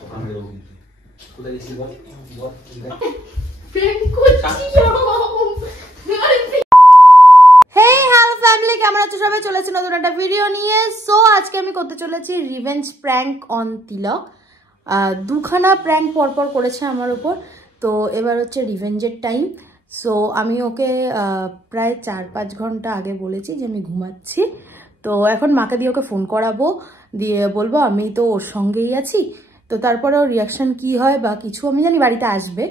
সকাল বেরো কিন্তু কোথায় গেছিলি বল বল প্রেম করছিলাম। হেই হ্যালো ফ্যামিলি, কেমন আছো সবাই? চলেছি নতুন একটা ভিডিও নিয়ে। সো আজকে আমি করতে চলেছি রিভেঞ্জ প্র্যাঙ্ক অন তিলক। দুখানা প্র্যাঙ্ক পরপর করেছে আমার উপর, তো এবার হচ্ছে রিভেঞ্জের টাইম। সো আমি ওকে প্রায় 4-5 ঘন্টা আগে বলেছি যে আমি ঘুমাচ্ছি। তো এখন মাকে দিয়ে ওকে ফোন করাবো, দিয়ে বলবো আমি তো ওর সঙ্গেই আছি। তো তারপরে ওর রিয়াকশান কী হয় বা কিছু, আমি জানি বাড়িতে আসবে,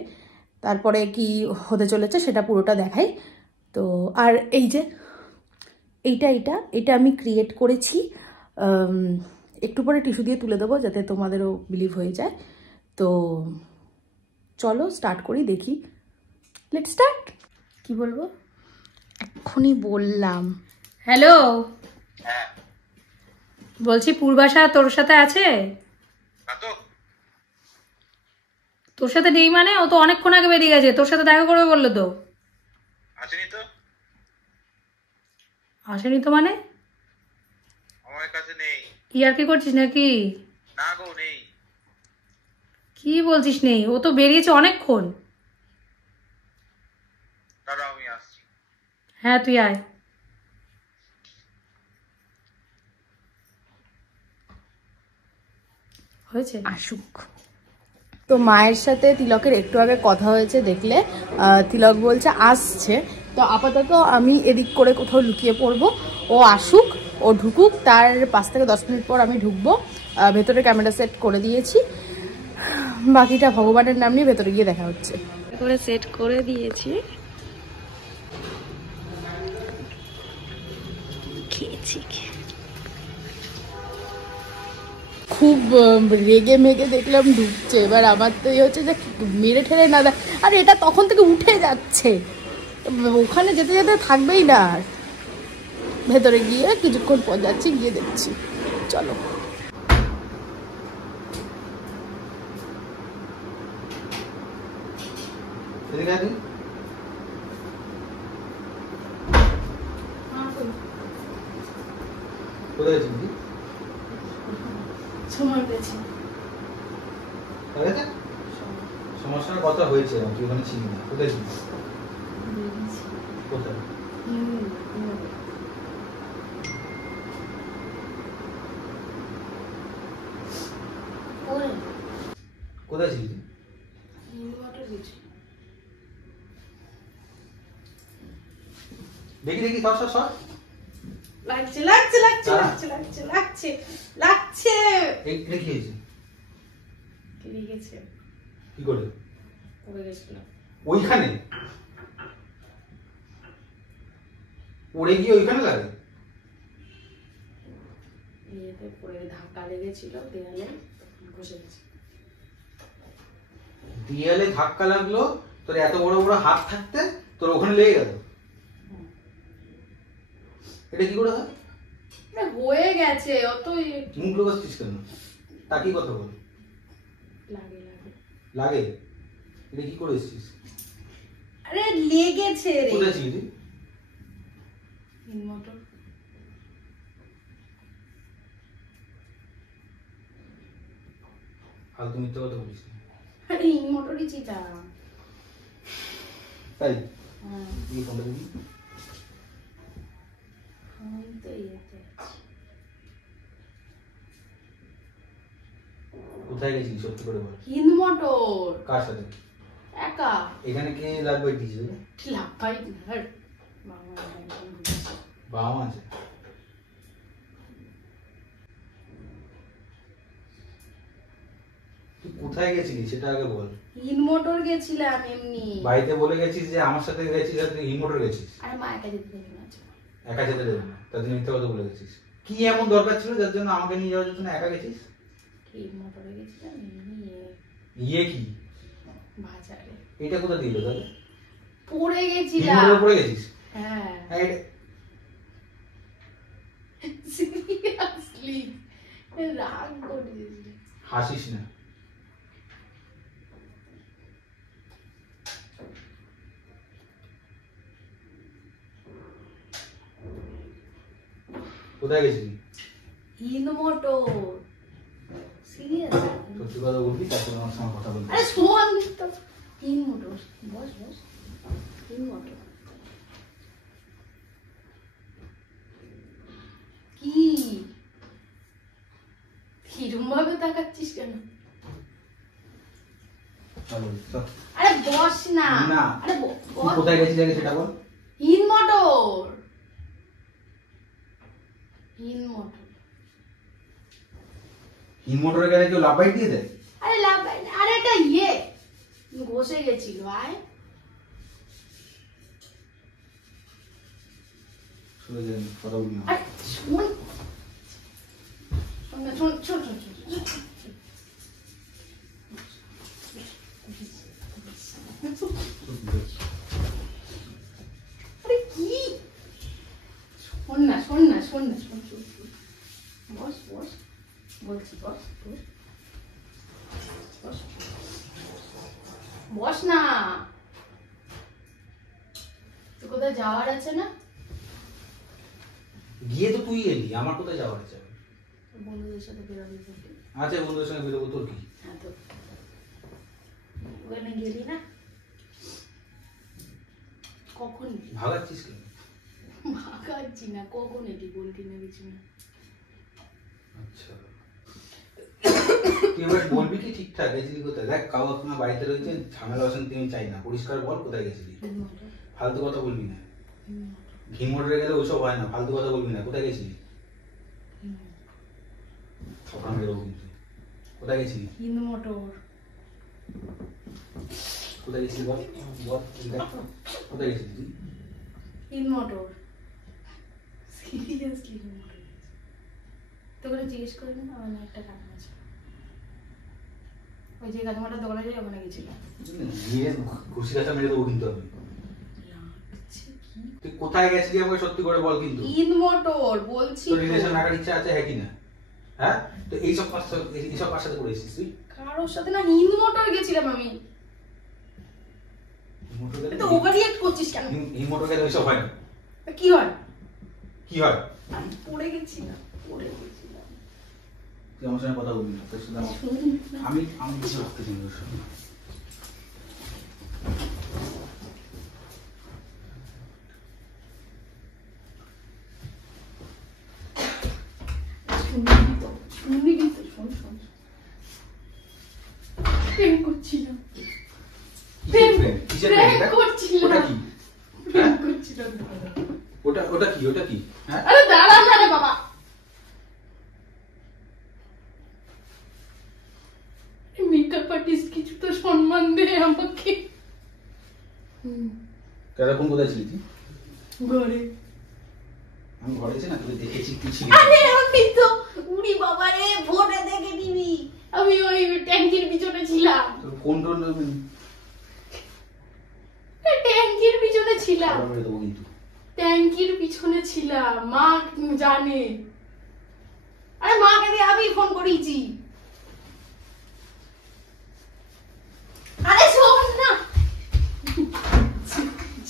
তারপরে কি হতে চলেছে সেটা পুরোটা দেখাই। তো আর এই যে এইটা আমি ক্রিয়েট করেছি, একটু পরে টিস্যু দিয়ে তুলে দেবো যাতে তোমাদেরও বিলিভ হয়ে যায়। তো চলো স্টার্ট করি, দেখি। Let's start. কি বলবো এক্ষুনি বললাম। হ্যালো, বলছি পূর্বাশা তোর সাথে আছে? তোর সাথে নেই মানে? ও তো অনেকক্ষণ আগে বেরিয়ে গেছে, তোর সাথে দেখা করবে বললো তো। আসেনি তো মানে? আমার কাছে নেই। ইয়ার কি করছিস নাকি? না গো, নেই। কি বলছিস নেই? ও তো বেরিয়েছে অনেকক্ষণ। দাঁড়াও, আমি আসছি। হ্যাঁ তুই আয়। হয়েছে, আসুক। তো মায়ের সাথে তিলকের একটু আগে কথা হয়েছে, দেখলে তিলক বলছে আসছে। তো আপাতত আমি এদিক করে কোথাও লুকিয়ে পড়বো, ও আসুক, ও ঢুকুক, তার 5 থেকে 10 মিনিট পর আমি ঢুকবো। ভেতরে ক্যামেরা সেট করে দিয়েছি, বাকিটা ভগবানের নাম নিয়ে ভেতরে গিয়ে দেখা হচ্ছে। করে সেট করে দিয়েছি, খেয়েছি। খুব রেগে মেগে দেখলাম ঢুকছে, এবার আমার তো এই হচ্ছে যে মেরে ঠেলে না দেয়। আর এটা তখন থেকে উঠে যাচ্ছে, ওখানে যেতে যেতে থাকবেই না। আর ভেতরে গিয়ে কিছুক্ষণ পর যাচ্ছি, গিয়ে দেখছি। চলো। কোথায় গেছিলি? সময় পেয়েছি, সমস্যার কথা হয়েছে, তুই ওখানে ছিলি না। কোথায় ছিলিস? কোথায়? কোথায় ছিলি? দেখি দেখি, সর সর সর। লাগছে লাগছে লাগছে লাগছে লাগছে লাগছে লাগছে। এটা কি হয়েছে? কেটে গেছে। কি করে? পড়ে গেছিলাম ওইখানে? পড়ে গিয়ে ওইখানে লাগে? ইয়েতে পড়ে ধাক্কা লেগেছিল দেয়ালে, ঘষে গেছে। দেয়ালে ধাক্কা লাগলো, তোর এত বড় বড় হাত থাকতে তোর ওখানে লেগে গেল? এটা কি করে হয়? হয়ে গেছে। অত মুখ লুকাচ্ছিস কেন? তা কি কথা বল? লাগে লাগে লাগে? এটা কি করে এসেছিস? আরে লেগেছে রে। কোথায় ছিলি তুই? ইনমোটর। ফালতু মিথ্যা কথা বলিস না। আরে ইনমোটরই চিটা। তাই? এই ফোনটা দিবি? ফোন তো ইয়েতে আছে। কোথায় গেছিলি সত্যি করে বল? ইনমোটর। কার সাথে? একা। এখানে কে লাগবে দিয়েছে? লাফাই ধর। বাবা মা আছে? তুই কোথায় গেছিলি সেটা আগে বল। ইনমোটর গেছিলাম এমনি। বাড়িতে বলে গেছিস যে আমার সাথে গেছিস আর তুই ইনমোটর গেছিস? আরে মা একা যেতে দেবে না। একা যেতে দেবে না, তার জন্য মিথ্যা কথা বলে গেছিস। কি এমন দরকার ছিল যার জন্য আমাকে নিয়ে যাওয়ার জন্য একা গেছিস? ইনমোটরে গেছিলাম এমনি। ইয়ে কি বাজারে। এটা কোথায় দিল তাহলে? পড়ে গেছিলাম। ইনমোটরে পড়ে গেছিস? হ্যাঁ। সিরিয়াসলি রাগ করিস। হাসিস না। কোথায় গেছিলি? ইনমোটর। সিরিয়াস সত্যি কথা বলবি, তারপর আমার সঙ্গে কথা বলবি। আরে শোন তো, তিন মোটর বস বস, তিন মোটর কি কিরম ভাবে তাকাচ্ছিস কেন? চল, চল। আরে বস না। না। আরে তুই কোথায় গেছিলি আগে সেটা বল। তিন মোটর, তিন মোটর। হিম মোটরের গাড়ি কেউ লাভ বাইক দিয়ে দেয়? আরে লাভ, আরে এটা ইয়ে ঘষে গেছিল। আয় শুনে যাই, কথা বলি না। আরে শোন শোন না, শোন শোন শোন শোন, আরে কি শোন না শোন না শোন না শোন শোন শোন, বস বস বলছি, বস বস বস বস না। তো কোথায় যাওয়ার আছে না? গিয়ে তো তুই এলি, আমার কোথায় যাওয়ার আছে? বন্ধুদের সাথে বেরোবি বলতে। আচ্ছা, বন্ধুদের সঙ্গে বেরোবো, তোর কি? হ্যাঁ তো ওখানে গেলি না কখন? ভাগাচ্ছিস কেন? ভাগাচ্ছি না, কখন এটি বলতি না কিছু না। আচ্ছা, তুই এবার বলবি কি ঠিকঠাক গেছিলি কোথায়? দেখ, কাউ আপনার বাড়িতে রয়েছে, ঝামেলা অশান্তি আমি চাই না। পরিষ্কার বল কোথায় গেছিলি। ফালতু কথা বলবি না। ঘি মোটরে গেলে ওইসব হয় না, ফালতু কথা বলবি না। কোথায় গেছিলি? সকাল বেরোবো কিন্তু। কোথায় গেছিলি? তিন মোটর। কোথায় গেছিলি বল, বল। দেখ, কোথায় গেছিলি তুই? তিন মোটর, সিরিয়াসলি তিন মোটর। তোকে জিজ্ঞেস করে না, আমার না একটা কারণ আছে। ওই যে কাকিমাটার দোকানে যাই, ওখানে গেছিলাম। গিয়ে ঘুষি কাঁচা মেরে দেবো কিন্তু আমি। তুই কোথায় গেছিলি আমাকে সত্যি করে বল কিন্তু। তিন মোটর বলছি। তোর রিলেশন রাখার ইচ্ছা আছে, হ্যাঁ কি না? হ্যাঁ, তো এইসব কার সাথে করেছিস তুই? কারোর সাথে না, হিন্দ মোটর গেছিলাম আমি। তো ওভার রিঅ্যাক্ট করছিস কেন? হিম মোটর গেলে ওইসব হয় না। কি হয়? কি হয়? আমি পড়ে গেছিলাম, পড়ে গেছিলাম। তুই আমার সঙ্গে কথা বলবি না, তোর সাথে আমি আমি কিছু রাখতেছি না তোর সঙ্গে। শুনবি কিন্তু, শোন শোন, প্রেম করছিলাম, প্রেম করছিলাম, ওটা কি? প্রেম করছিলাম। ওটা কি? ওটা কি? হ্যাঁ, আরে দাঁড়া না রে বাবা, মেকআপ আর্টিস্ট কিছু তো সম্মান দে আমাকে। এরকম কোথায় ছিলি তুই? ঘরে। আমি ঘরে ছি না, তুই দেখেছি তুই ছিলি। আরে আমি তো উড়ি বাবা রে, ভোরে দেখে নিবি, আমি ওই ট্যাঙ্কির পিছনে ছিলাম। তোর কোন টোন ট্যাঙ্কির পিছনে ছিলাম, মেরে দেবো কিন্তু। ট্যাঙ্কির পিছনে ছিলাম, মা জানে। আরে মাকে দিয়ে আমি ফোন করেছি। আরে শোন না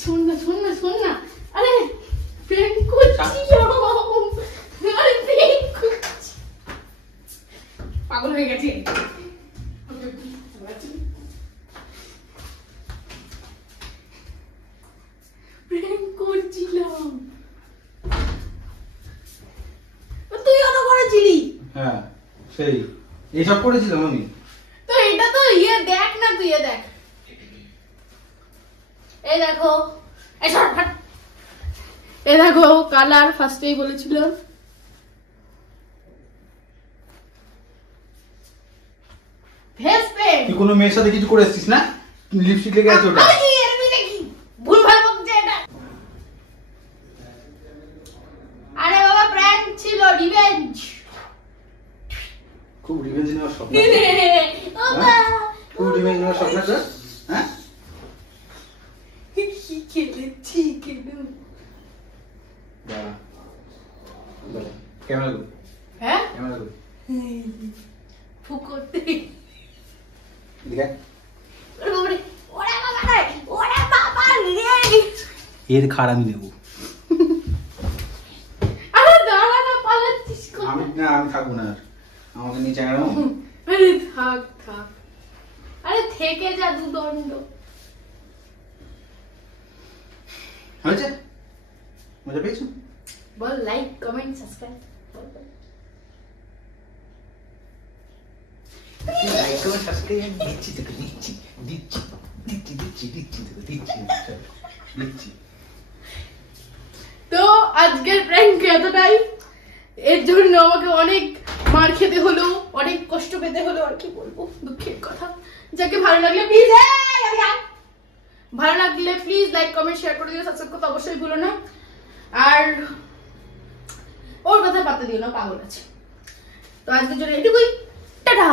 শোন না শোন না শোন না, আরে প্রেম করছিলাম, আরে প্রেম করছি, পাগল হয়ে গেছে। প্রেম করছিলাম, তুইও তো করেছিলি। হ্যাঁ, সেই এইসব করেছিলাম আমি। তো এটা তো ইয়ে দেখ না, তুই এ দেখ, এই দেখো, এই সর ফাট, এই দেখো কালার ফার্স্টেই বলেছিল। Face paint. তুই কোনো মেয়ের সাথে কিছু করে এসেছিস না? লিপস্টিক লেগে আছে ওটা। আরে কি এর ভিতরে কি ভুলভাল বকছে এটা? আরে বাবা প্র্যাঙ্ক ছিল, রিভেঞ্জ। খুব রিভেঞ্জ নেওয়ার স্বপ্ন। বাবা খুব রিভেঞ্জ নেওয়ার স্বপ্ন তোর? হ্যাঁ, কি খেলেছি কেন? দাঁড়া, দাঁড়া, ক্যামেরা কর, হ্যাঁ ক্যামেরা কর। ফুকতে দেখ, ওরে বাবা রে, ওরে বাবা রে, ওরে বাবা রে, এর খাড় আমি নেবো। আরে দাঁড়া না, পালাচ্ছিস কোথায়? আমি থাকবো না আর, আমাকে নিয়ে চ্যাংড়াবো। আরে থাক থাক, আরে থেকে যা দুদণ্ড। হয়েছে? মজা পেয়েছো? বল লাইক কমেন্ট সাবস্ক্রাইব লাইক করে সাবস্ক্রাইব দিচ্ছি তোকে, দিচ্ছি দিচ্ছি দিচ্ছি দিচ্ছি দিচ্ছি তোকে, দিচ্ছি দিচ্ছি। তো আজকের প্র্যাঙ্ক এতটাই। এর জন্য আমাকে অনেক মার খেতে হলো, অনেক কষ্ট পেতে হলো, আর কি বলবো, দুঃখের কথা। যাকে ভালো লাগলে প্লিজ লাইক কমেন্ট শেয়ার করে দিও, সাবস্ক্রাইব করতে অবশ্যই ভুলো না। আর ওর কথা পাত্তা দিও না, পাগল আছে। তো আজকের জন্য এটুকুই, টাটা।